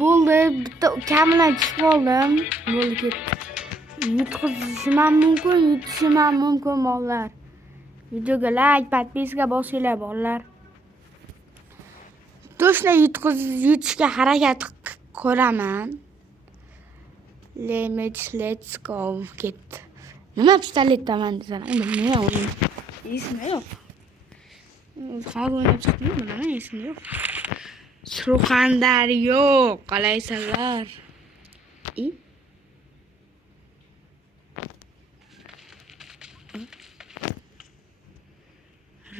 Bo'ldi, bitta ukam bilan chiqib oldim. Bo'ldi ketdi. Yutqizishim ham mumkin bolalar. Videoga like, podpiska bosinglar bolalar. To'shla yutishga harakat ko'raman. Let's go. Ketdi. Nima pistoletdaman desan? Bilmayman. Esimda yo'q. Hozir o'ynab chiqdim, bilaman, esimda yo'q. Surxondaryo, qalaysalar?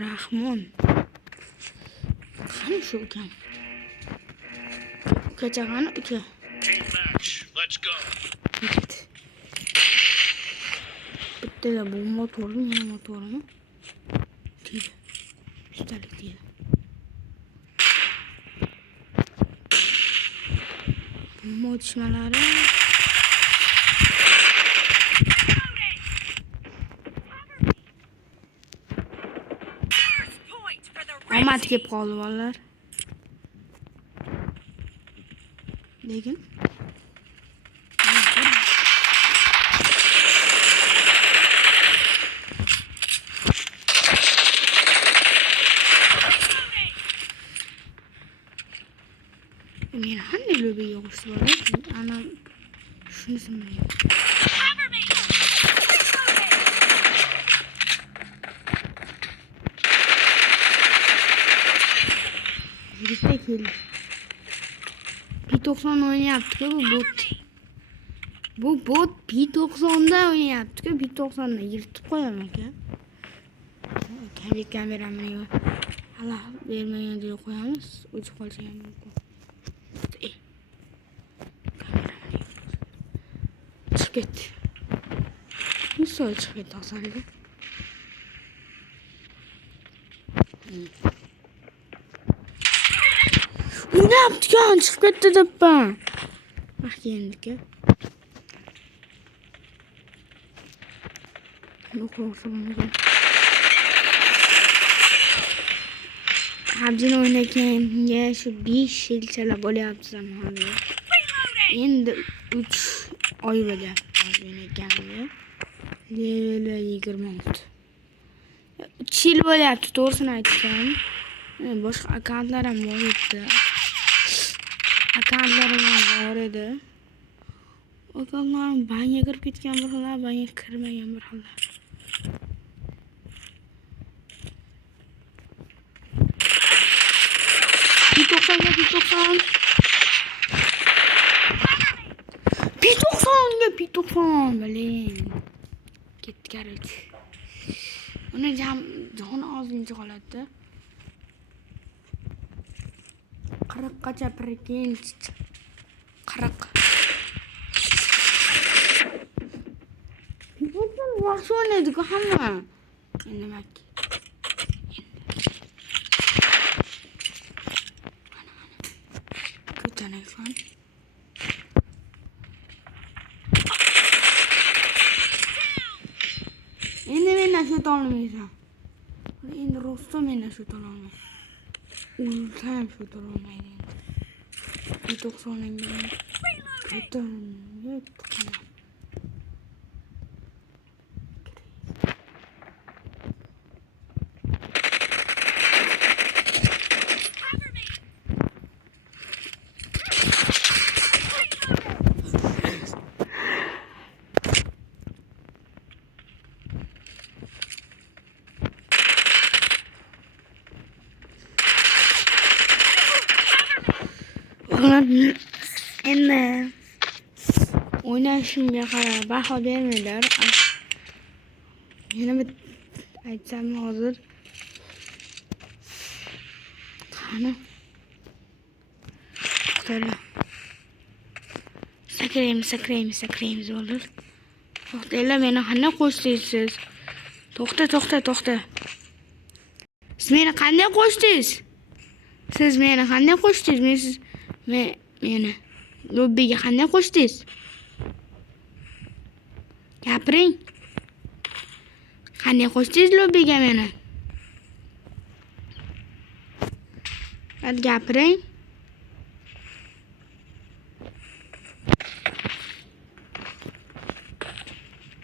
Rahmon. Qani shu ukam? Ukacha qani uka? Let's go. Bitta bu motormi, yana motormi? Tiydi. Pistolet tiydi. Bu otishmalari omad kelib qoldi bolalar. Lekin men qanday lobiga qo'shdi bola? Ana shunisi men. Bitta keldi. P90 o'ynayapti-ku bu bot. Bu bot P90da o'ynayapti-ku, P90da yirtib qo'yaman aka. Kameramni yo'q. Allah bermagan deb qo'yamiz, o'chib qolishi ham mumkin. Chiqib ketdi. Misol chiqib ketdi osonda. O'ynayapti-ku, chiqib ketdi debman. Endi-ku. Bu qo'rqindim. Habjini o'ynaganga shu 5 yilchalar bo'lyapti zamonda. Endi 3 oy bo'lyapti o'ynaganimga. Level 26. 3 yil bo'lyapti, to'g'risini aytsam. Boshqa akkauntlarim bor edi. Akkauntlarim bor edi. Akkauntlarim banga kirib ketgan bir xillar, banga kirmagan bir xillar. P90 biling. Ketdi kerak. Uni joni ozgincha qoladi. 40 gacha prekin. 40. P90 yaxshi o'ynaydi-ku hamma. Nima? Telefon. Endi mendan shu olmaysan. Endi rosta mendan shu olmaysan. Ulkan shu olmaydi endi. P90ning bilan. Endi o'ynashimga qarab baho bermaylar. Yana bir aytsam hozir. Qani? To'la. Sakraymiz olur. To'xtanglar, meni qanday qo'shdingiz? To'xta. Siz meni qanday qo'shdingiz? Meni lobbiga qanday qo'shdingiz? Gapiring. Qanday qo'shdingiz lobbiga meni? Hadi gapiring.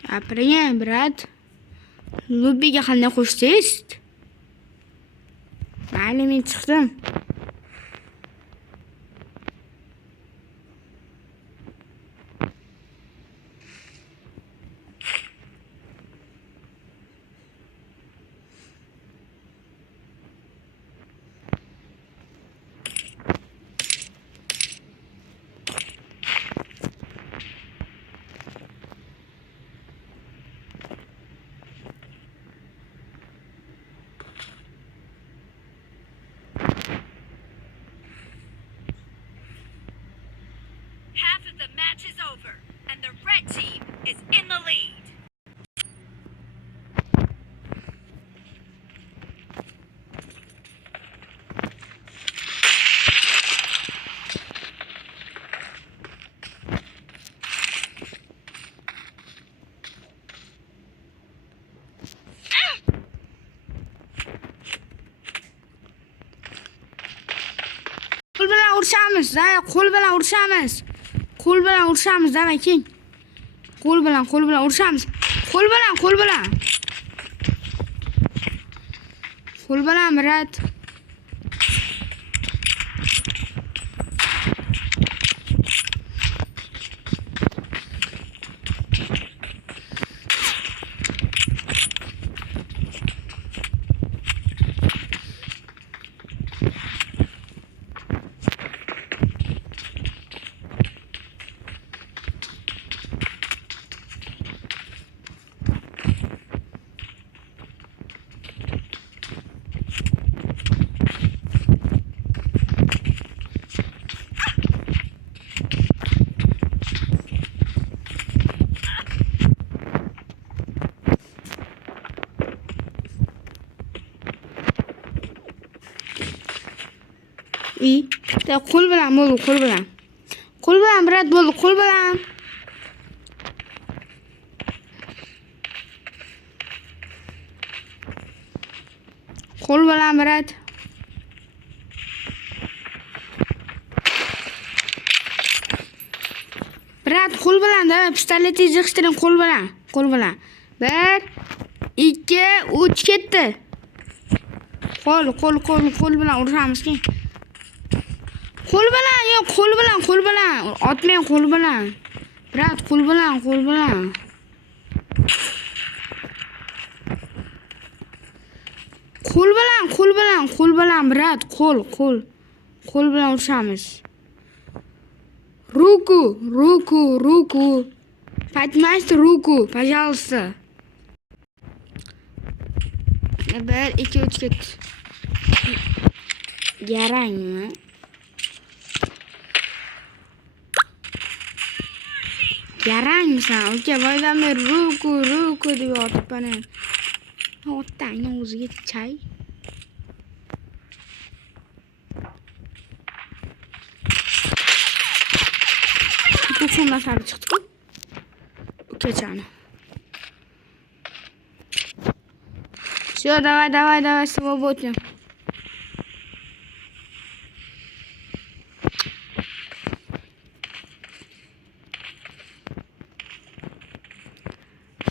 Gapiring, brat. Lobbiga qanday qo'shsangiz? Mayli, men chiqdim. Half of the match is over, and the red team is in the lead. Qo'l bilan urishamiz, qo'l bilan urishamiz. Qo'l bilan urishamiz, aka. Qo'l bilan urishamiz. Qo'l bilan. Qo'l bilan, brat. Qo'l bilan bo'ldi, qo'l bilan. Qo'l bilan, brat, bo'ldi, qo'l bilan. Qo'l bilan, brat. Brat, qo'l bilan, da, pistoletingizni yig'ishtiring, qo'l bilan. Qo'l bilan. 1 2 3 ketdi. Qo'l bilan uramiz-ki. Qo'l bilan, yo'q, qo'l bilan. Otmang, qo'l bilan. Brat, qo'l bilan. Qo'l bilan, brat, qo'l. Qo'l bilan uramiz. Ruku. Понимаете, ruku, пожалуйста. 1 2 3 ket. Yarangmi? Yarangmisan? Uka, boydan beri ruku deb yotibman. Otangning o'ziga chay. Ko'ksimdan sari chiqdi-ku. Ukachani. Всё, давай, свободно.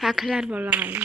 Faklar bo'ladi.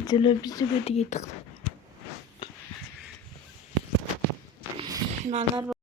televizorga tegdi. Mana bu